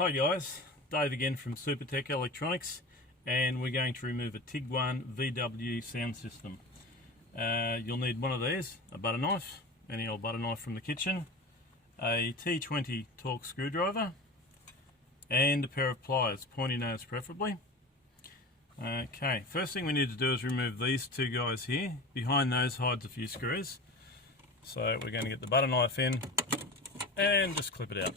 Hi guys, Dave again from Supertech Electronics, and we're going to remove a Tiguan VW sound system. You'll need one of these, a butter knife, any old butter knife from the kitchen, a T20 Torx screwdriver, and a pair of pliers, pointy nose preferably. Okay, first thing we need to do is remove these two guys here. Behind those hides a few screws. So we're going to get the butter knife in and just clip it out.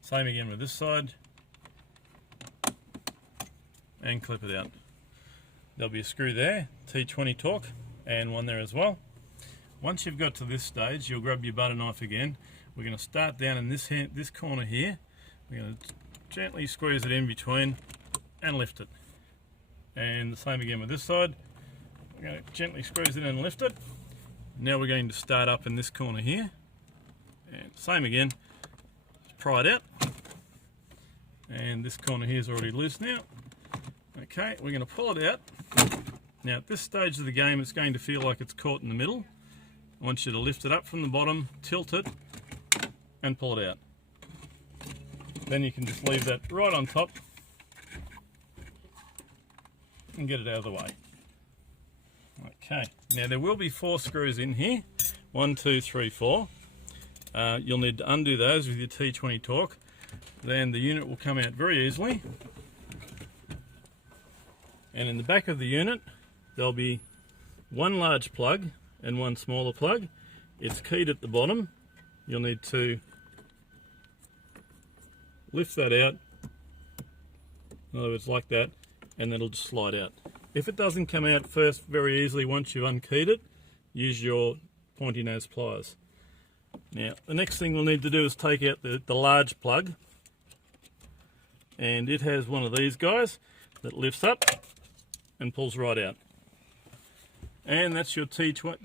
Same again with this side, and clip it out. There'll be a screw there, T20 torque, and one there as well. Once you've got to this stage, you'll grab your butter knife again. We're going to start down in this corner here. We're going to gently squeeze it in between and lift it. And the same again with this side. We're going to gently squeeze it in and lift it. Now we're going to start up in this corner here. And same again. Pry it out, and this corner here is already loose now. Okay, we're going to pull it out. Now at this stage of the game it's going to feel like it's caught in the middle. I want you to lift it up from the bottom, tilt it, and pull it out. Then you can just leave that right on top and get it out of the way. Okay, now there will be 4 screws in here. 1, 2, 3, 4. You'll need to undo those with your T20 torque. Then the unit will come out very easily. And in the back of the unit there'll be one large plug and one smaller plug. It's keyed at the bottom. You'll need to lift that out, in other words like that, and then it'll just slide out. If it doesn't come out first very easily once you've unkeyed it, use your pointy nose pliers. Now, the next thing we'll need to do is take out the large plug, and it has one of these guys that lifts up and pulls right out. And that's your Tiguan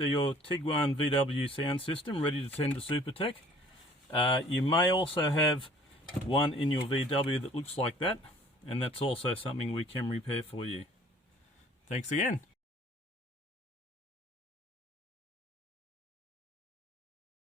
VW sound system ready to send to Supertech. You may also have one in your VW that looks like that, and that's also something we can repair for you. Thanks again.